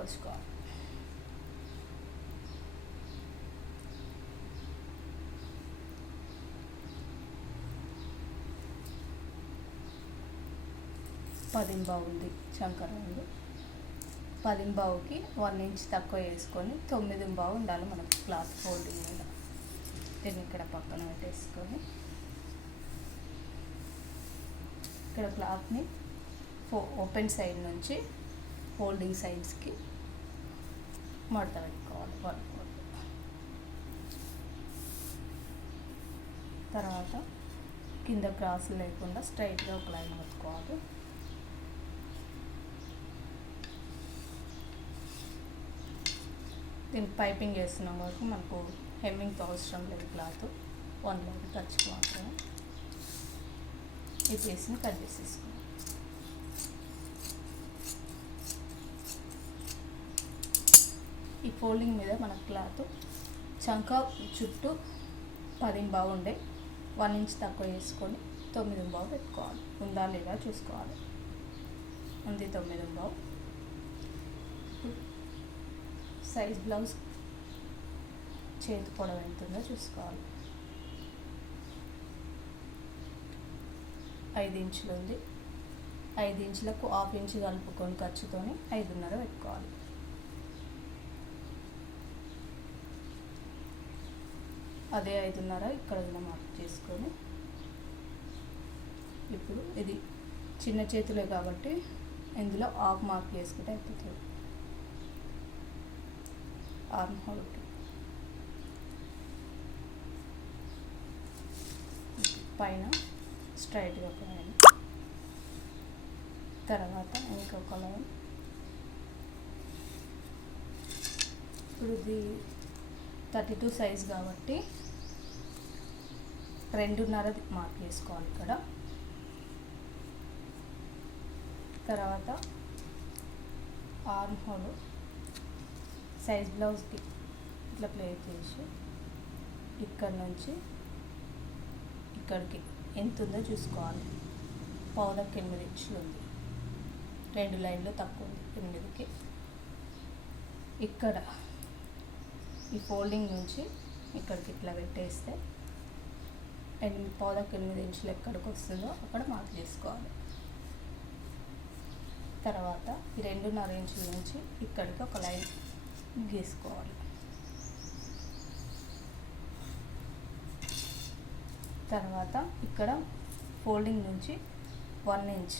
కొలుచుకోవాలి. పదింబావు ఉంది చంక round. పదింబావుకి 1 inch తక్కువ వేసుకొని 9 ఉండాలి మనకు క్లాత్ ఫోల్డింగ్ మీద. దీన్ని ఇక్కడ పక్కన పెట్టేసుకొని ఇక్కడ క్లాత్ని ఓపెన్ సైడ్ నుంచి ఫోల్డింగ్ సైడ్స్కి మడత పెట్టుకోవాలి. తర్వాత కింద క్రాస్ లేకుండా స్ట్రైట్గా ఒక లైన్ పెట్టుకోవాలి. దీనికి పైపింగ్ చేస్తున్నాం కాబట్టి మనకు హెమ్మింగ్తో అవసరం లేదు. క్లాత్ 1 లైన్ ఖర్చుకు మాత్రమే ఈ పీస్ని కట్ చేసేసుకున్నాం. ఈ ఫోల్డింగ్ మీద మన క్లాత్ చంక చుట్టూ 10 ఉండే 1 ఇంచ్ తక్కువ వేసుకొని 9 పెట్టుకోవాలి. ఉందా లేదా చూసుకోవాలి. ఉంది 9. సైజ్ బ్లౌజ్ చేతి పొడవు ఎంత ఉందో చూసుకోవాలి. 5 ఇంచులు ఉంది. 5 ఇంచులకు 1/2 ఇంచు కలుపుకొని ఖర్చుతోని 5.5 పెట్టుకోవాలి. అదే 5.5 ఇక్కడ మార్క్ చేసుకొని ఇప్పుడు ఇది చిన్న చేతులే కాబట్టి ఇందులో 1/2 మార్క్ చేసుకుంటే అయిపోతుంది. ఆర్మ్ హోల్కి పైన స్ట్రైట్గా పైన, తర్వాత ఇంకొక లైన్. ఇప్పుడు ఇది 32 సైజ్ కాబట్టి 2.5 మార్క్ చేసుకోవాలి ఇక్కడ. తర్వాత ఆర్మ్ హోల్ సైజ్ బ్లౌజ్కి ఇట్లా ప్లేట్ చేసి ఇక్కడ నుంచి ఇక్కడికి ఎంత ఉందో చూసుకోవాలి. 8 ఇంచులు ఉంది. 2 లైన్లు తక్కువ ఉంది 8కి. ఇక్కడ ఈ ఫోల్డింగ్ నుంచి ఇక్కడికి ఇట్లా పెట్టేస్తే 8 ఇంచులు ఎక్కడికి వస్తుందో అక్కడ మార్క్ చేసుకోవాలి. తర్వాత ఈ 2.5 ఇంచుల నుంచి ఇక్కడికి ఒక లైన్ గీసుకోవాలి. తర్వాత ఇక్కడ ఫోల్డింగ్ నుంచి 1 ఇంచ్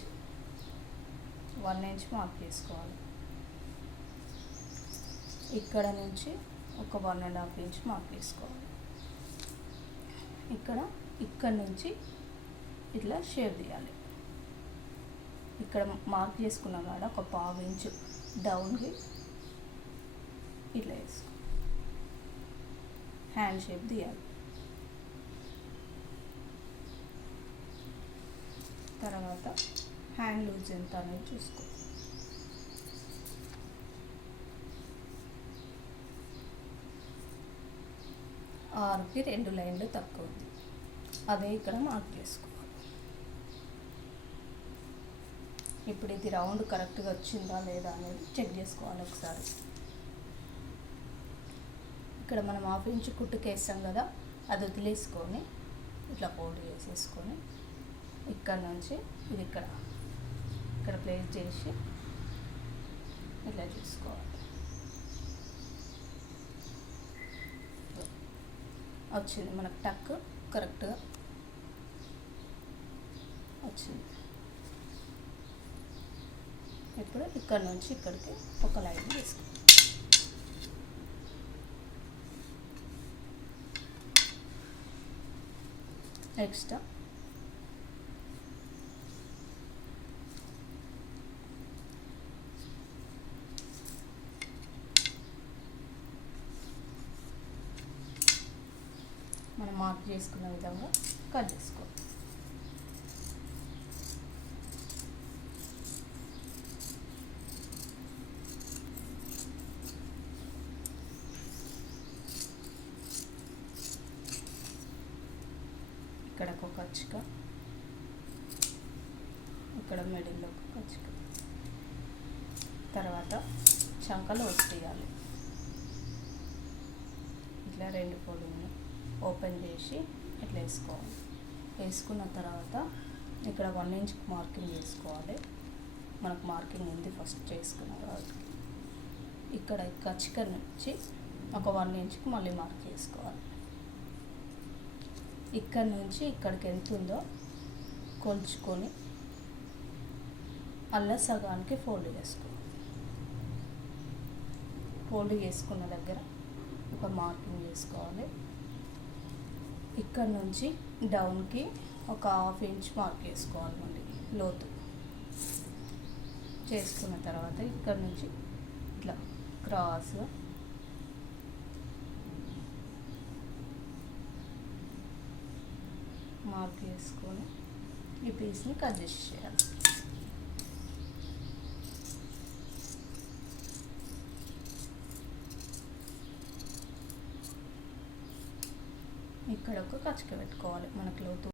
మార్క్ చేసుకోవాలి. ఇక్కడ నుంచి ఒక 1.5 ఇంచ్ మార్క్ చేసుకోవాలి. ఇక్కడ నుంచి ఇట్లా షేప్ తీయాలి. ఇక్కడ మార్క్ చేసుకున్నాం కాడ ఒక 1/2 ఇంచు డౌన్కి ఇట్లా వేసుకో హ్యాండ్ షేప్ తీయాలి. తర్వాత హ్యాండ్ లూజ్ ఎంత అనేది చూసుకో. ఆర్మ్కి 2 లైన్లు తక్కువ ఉంది. అదే ఇక్కడ మార్క్ చేసుకోవాలి. ఇప్పుడు ఇది రౌండ్ కరెక్ట్గా వచ్చిందా లేదా అనేది చెక్ చేసుకోవాలి ఒకసారి. ఇక్కడ మనం 1/2 ఇంచు కుట్టుకేసాం కదా, అది వదిలేసుకొని ఇట్లా ఫోల్డ్ చేసేసుకొని ఇక్కడ నుంచి ఇది ఇక్కడ ప్లేస్ చేసి ఇట్లా చూసుకోవాలి. వచ్చింది మనకు టక్ కరెక్ట్గా వచ్చింది. ఇప్పుడు ఇక్కడ నుంచి ఇక్కడికి ఒక లైన్ వేసుకోవాలి. నెక్స్ట్ మనం మార్క్ చేసుకున్న విధంగా కట్ చేసుకోవాలి. ఇక్కడ ఒక కచ్చిక, ఇక్కడ మిడిల్లో ఒక కచ్చిక, తర్వాత చంకలో తీయాలి. ఇట్లా 2 ఫోల్డింగ్ ఓపెన్ చేసి ఇట్లా వేసుకోవాలి. వేసుకున్న తర్వాత ఇక్కడ 1 ఇంచ్కి మార్కింగ్ చేసుకోవాలి. మనకు మార్కింగ్ ఉంది ఫస్ట్ చేసుకున్న తర్వాత. ఇక్కడ ఖచ్చిక నుంచి ఒక 1 ఇంచ్కి మళ్ళీ మార్క్ చేసుకోవాలి. ఇక్కడ నుంచి ఇక్కడికి ఎంత ఉందో కొలుచుకొని అలా సగానికి ఫోల్డ్ చేసుకోవాలి. ఫోల్డ్ చేసుకున్న దగ్గర ఒక మార్కింగ్ చేసుకోవాలి. ఇక్కడ నుంచి డౌన్కి ఒక 1/2 ఇంచ్ మార్క్ చేసుకోవాలి. మళ్ళీ లోతు చేసుకున్న తర్వాత ఇక్కడ నుంచి ఇట్లా క్రాస్గా మార్క్ చేసుకొని ఈ పీస్ని కట్ చేసేయాలి. ఇక్కడ ఒక కచ్చిక పెట్టుకోవాలి మనకు లోతు